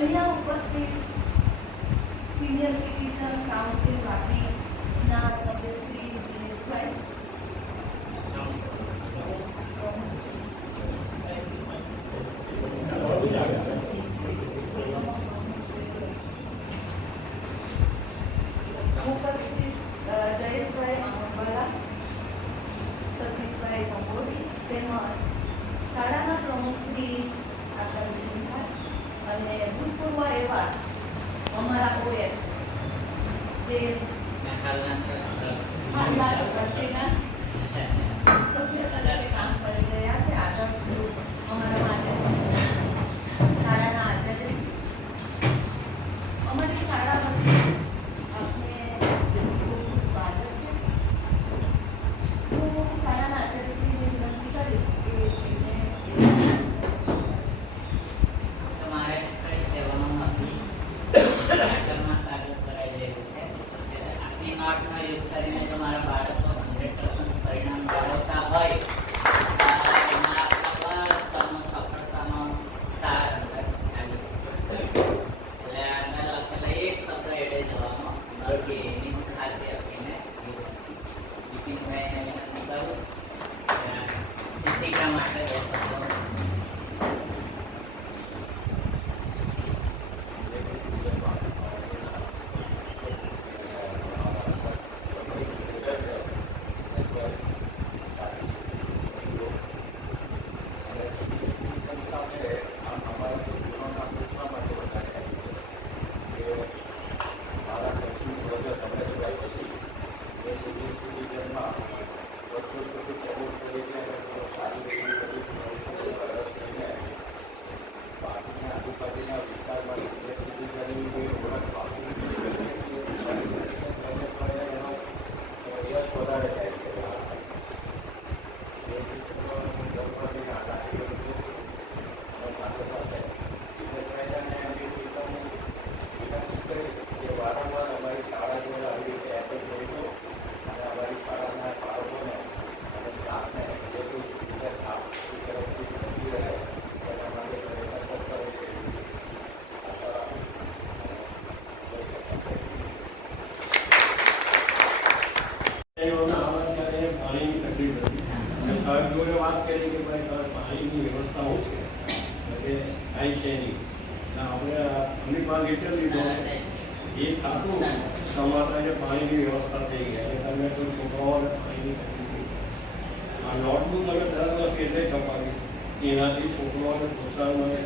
અહીંયા ઉપસ્થિત senior citizen council વાપીના સભ્ય શ્રી સતીશભાઈ કંબોડી તેમજ શાળાના પ્રમુખ શ્રી આકાશ અને ભૂતપૂર્વ અહેવાલ અમારા ઓએસ જે હાલના ટ્રસ્ટીના અને સાહેબ જોડે વાત કરી કે ભાઈ તમારે પાણીની વ્યવસ્થા શું છે એટલે કાંઈ છે નહીં એટલે આપણે આ અમની પાસે લિટર લીધો એ ખાતું તમારે પાણીની વ્યવસ્થા થઈ ગઈ એટલે તમે કોઈ છોકરાઓને પાણીની તકલીફ નહીં. આ નોટબુક તમે દર વર્ષે એટલે છપાવી એનાથી છોકરાઓને પ્રોત્સાહન મળે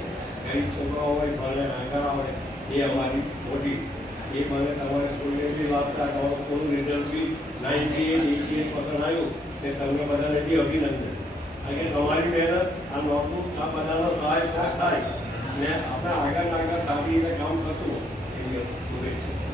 ગરીબ છોકરાઓ હોય ભણે આગળ આવે એ અમારી મોટી એ મને તમારે સ્કૂલને બી વાપતા તમારું સ્કૂલનું રિઝલ્ટ બી ninety eight eighty eight percent આવ્યું તે તમને બધાને બી અભિનંદન કે તમારી મહેનત, આ નોટબુક, આ બધાનો સહાય થાય. ને આપણે આગળ આગળ સારી રીતે કામ કરશું. એવી શુભેચ્છા